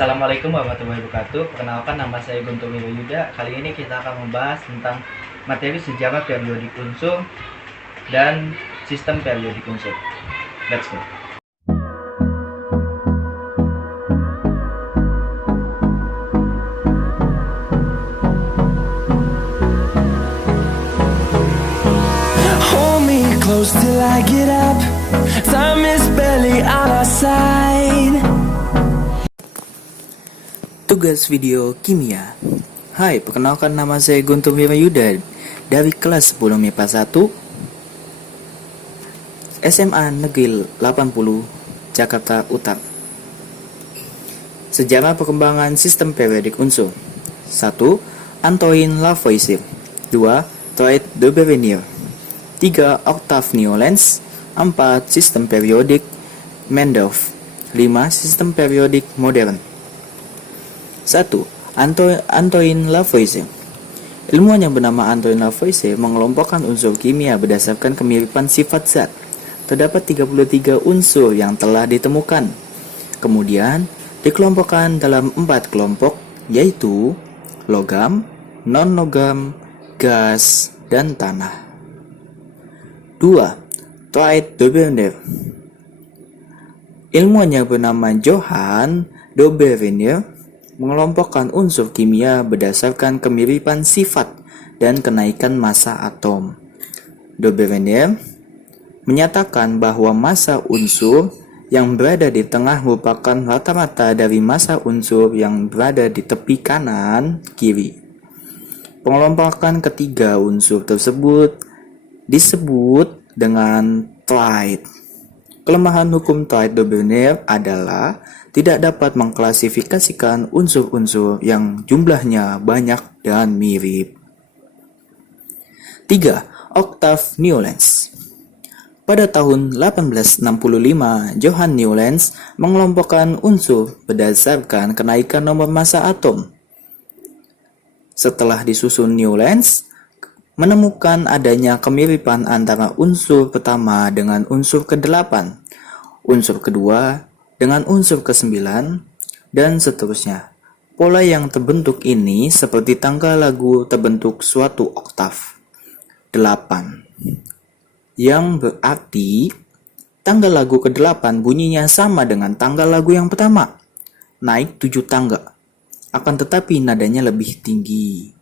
Assalamualaikum warahmatullahi wabarakatuh. Perkenalkan, nama saya Guntur Wirayuda. Kali ini kita akan membahas tentang materi sejarah periodik unsur dan sistem periodik unsur. Let's go. Hold me close till I get up. Time is barely on our side. Tugas video kimia. Hai, perkenalkan nama saya Guntur Wirayuda dari kelas 10 MIPA 1 SMA Negeri 80 Jakarta Utara. Sejarah perkembangan sistem periodik unsur. 1. Antoine Lavoisier. 2. Toit de Berenier. 3. Octave Newlands. 4. Sistem periodik Mendeleev. 5. Sistem periodik modern. 1. Antoine Lavoisier. Ilmuwan yang bernama Antoine Lavoisier mengelompokkan unsur kimia berdasarkan kemiripan sifat zat. Terdapat 33 unsur yang telah ditemukan. Kemudian dikelompokkan dalam 4 kelompok, yaitu logam, non-logam, gas, dan tanah. 2. Toit de Berenier. Ilmuwan yang bernama Johann de Berenier mengelompokkan unsur kimia berdasarkan kemiripan sifat dan kenaikan massa atom. De Berenier menyatakan bahwa massa unsur yang berada di tengah merupakan rata-rata dari massa unsur yang berada di tepi kanan kiri. Pengelompokan ketiga unsur tersebut disebut dengan Toit. Kelemahan hukum Toit de Berenier adalah tidak dapat mengklasifikasikan unsur-unsur yang jumlahnya banyak dan mirip. 3. Octave Newlands. Pada tahun 1865, Johann Newlands mengelompokkan unsur berdasarkan kenaikan nomor massa atom. Setelah disusun, Newlands menemukan adanya kemiripan antara unsur pertama dengan unsur ke-8, unsur kedua dengan unsur ke-9, dan seterusnya. Pola yang terbentuk ini seperti tangga lagu terbentuk suatu oktav 8, yang berarti tangga lagu ke-8 bunyinya sama dengan tangga lagu yang pertama, naik 7 tangga, akan tetapi nadanya lebih tinggi.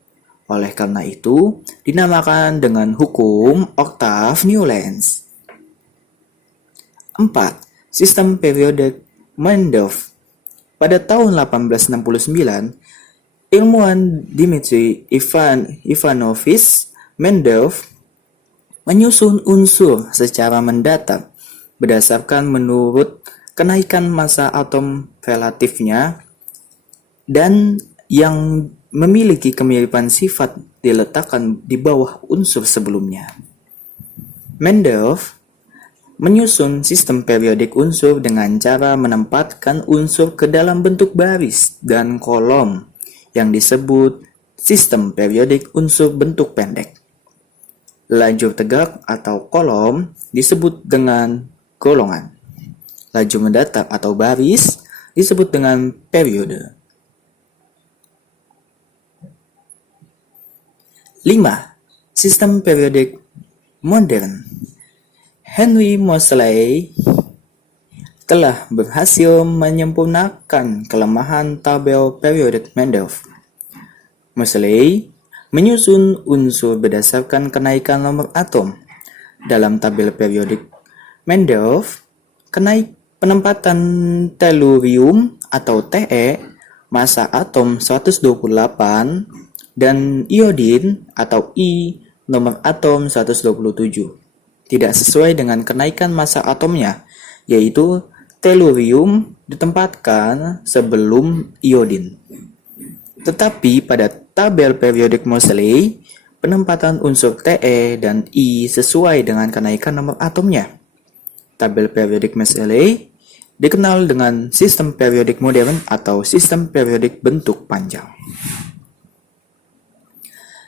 Oleh karena itu, dinamakan dengan hukum Octave Newlands. 4. Sistem periodik Mendeleev. Pada tahun 1869, ilmuwan Dmitri Ivanovich Mendeleev menyusun unsur secara mendatar berdasarkan menurut kenaikan massa atom relatifnya dan yang memiliki kemiripan sifat diletakkan di bawah unsur sebelumnya. Mendeleev menyusun sistem periodik unsur dengan cara menempatkan unsur ke dalam bentuk baris dan kolom yang disebut sistem periodik unsur bentuk pendek. Lajur tegak atau kolom disebut dengan golongan. Lajur mendatar atau baris disebut dengan periode. 5. Sistem periodik modern. Henry Moseley telah berhasil menyempurnakan kelemahan tabel periodik Mendeleev. Moseley menyusun unsur berdasarkan kenaikan nomor atom. Dalam tabel periodik Mendeleev, penempatan tellurium atau Te massa atom 128 dan iodin atau I nomor atom 127. Tidak sesuai dengan kenaikan massa atomnya, yaitu tellurium ditempatkan sebelum iodin. Tetapi pada tabel periodik Moseley, penempatan unsur Te dan I sesuai dengan kenaikan nomor atomnya. Tabel periodik Moseley dikenal dengan sistem periodik modern atau sistem periodik bentuk panjang.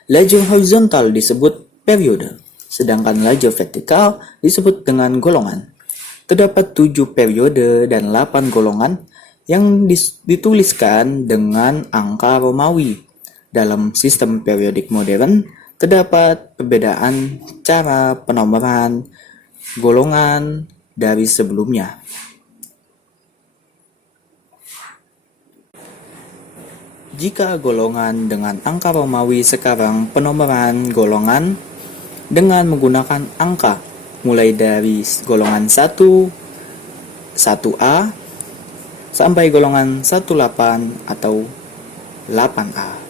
Lajur horizontal disebut periode, sedangkan lajur vertikal disebut dengan golongan. Terdapat 7 periode dan 8 golongan yang dituliskan dengan angka Romawi. Dalam sistem periodik modern, terdapat perbedaan cara penomoran golongan dari sebelumnya. Jika golongan dengan angka Romawi, sekarang penomoran golongan dengan menggunakan angka mulai dari golongan 1, 1A, sampai golongan 18 atau 8A.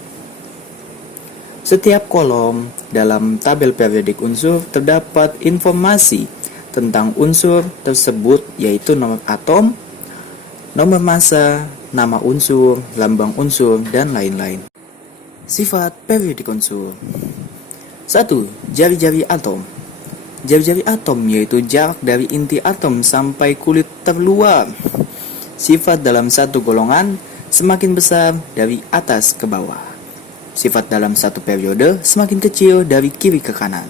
Setiap kolom dalam tabel periodik unsur terdapat informasi tentang unsur tersebut, yaitu nomor atom, nomor massa, nama unsur, lambang unsur, dan lain-lain. Sifat periodik unsur. 1. Jari-jari atom. Jari-jari atom yaitu jarak dari inti atom sampai kulit terluar. Sifat dalam satu golongan semakin besar dari atas ke bawah. Sifat dalam satu periode semakin kecil dari kiri ke kanan.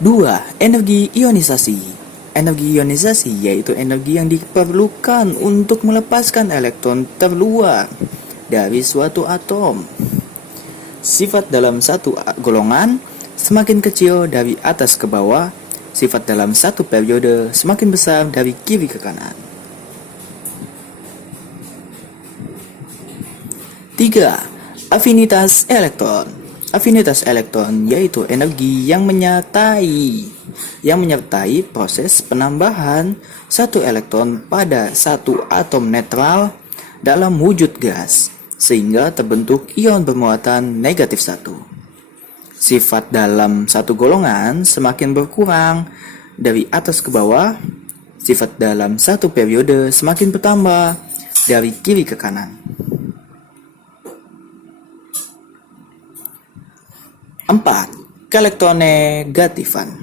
Dua, energi ionisasi. Energi ionisasi yaitu energi yang diperlukan untuk melepaskan elektron terluar dari suatu atom. Sifat dalam satu golongan semakin kecil dari atas ke bawah. Sifat dalam satu periode semakin besar dari kiri ke kanan. 3. Afinitas elektron. Afinitas elektron yaitu energi yang menyertai proses penambahan satu elektron pada satu atom netral dalam wujud gas, sehingga terbentuk ion bermuatan negatif 1. Sifat dalam satu golongan semakin berkurang dari atas ke bawah. Sifat dalam satu periode semakin bertambah dari kiri ke kanan. 4. Kelektronegatifan.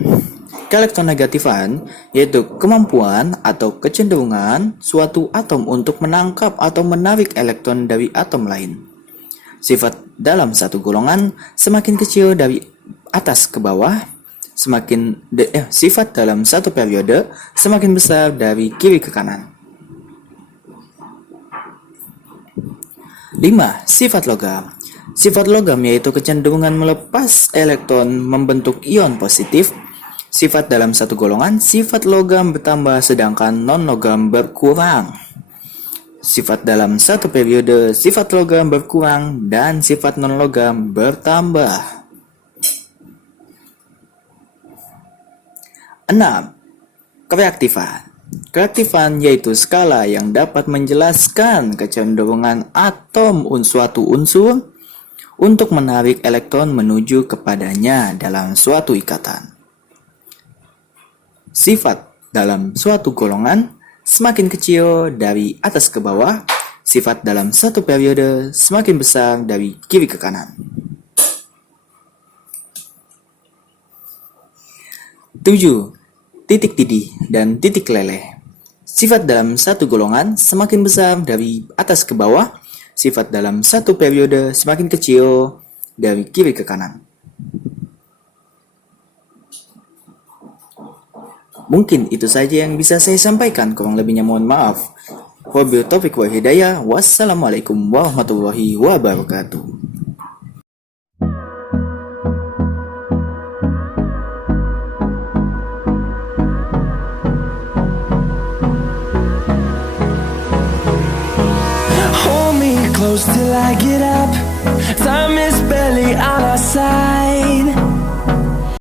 Kelektronegatifan yaitu kemampuan atau kecenderungan suatu atom untuk menangkap atau menarik elektron dari atom lain. Sifat dalam satu golongan semakin kecil dari atas ke bawah. Sifat dalam satu periode semakin besar dari kiri ke kanan. 5. Sifat logam. Sifat logam yaitu kecenderungan melepas elektron membentuk ion positif. Sifat dalam satu golongan, sifat logam bertambah sedangkan non-logam berkurang. Sifat dalam satu periode, sifat logam berkurang dan sifat non-logam bertambah. 6. Kereaktifan. Kereaktifan yaitu skala yang dapat menjelaskan kecenderungan atom suatu unsur untuk menarik elektron menuju kepadanya dalam suatu ikatan. Sifat dalam suatu golongan semakin kecil dari atas ke bawah. Sifat dalam satu periode semakin besar dari kiri ke kanan. 7. Titik didih dan titik leleh. Sifat dalam satu golongan semakin besar dari atas ke bawah. Sifat dalam satu periode semakin kecil dari kiri ke kanan. Mungkin itu saja yang bisa saya sampaikan, kurang lebihnya mohon maaf. Wabillahi taufiq wal hidayah. Wassalamualaikum warahmatullahi wabarakatuh. Close till I get up. Time is barely on our side.